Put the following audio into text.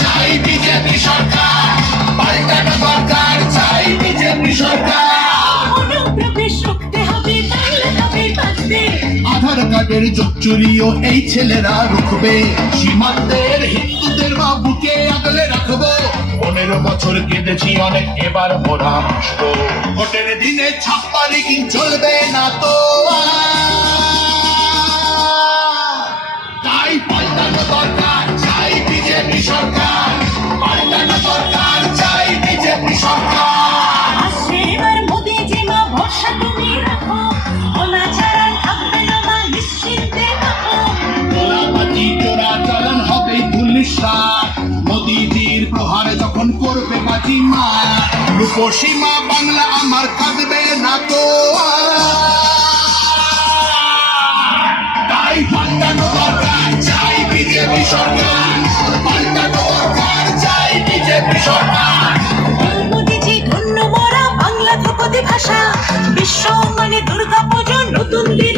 চাই বিজেপি সরকার, পাল্টানো দরকার, চাই বিজেপি সরকার। অনুপ্রবেশ রুখতে হবে, তাহলে তবে বাঁচবে। আধার কার্ডের যোগ চুরিও এই ছেলেরা রুখবে। সীমান্তের হিন্দুদের মা বুকে আগলে রাখবো। 15 বছর কেঁদেছি অনেক, এবার ওরা আসবো। ভোটের দিনে ছাপ্পারি কি চলবে না তো। তাই পাল্টানো দরকার, চাই বিজেপি সরকার, পাল্টানো দরকার, চাই বিজেপি সরকার। আসছে এবার মোদিজি মা, ভরসা তুমি রাখো, অনাচার আর থাকবে না মা, নিশ্চিন্তে থাকো। গোলাবাজি চোরাচালান হবে ধুলিসাৎ, মোদিজির প্রহারে যখন করবে বাজি মা। রূপসীমা বাংলা আমার কাঁদবে না তো। তাই পাল্টানো দরকার, চাই বিজেপি সরকার, পাল্টানো দরকার, চাই বিজেপি সরকার। মোদিজি ধন্য মোরা বাংলা ধ্রুপদী ভাষা, বিশ্ব মানে দুর্গা পুজো, নতুন দিন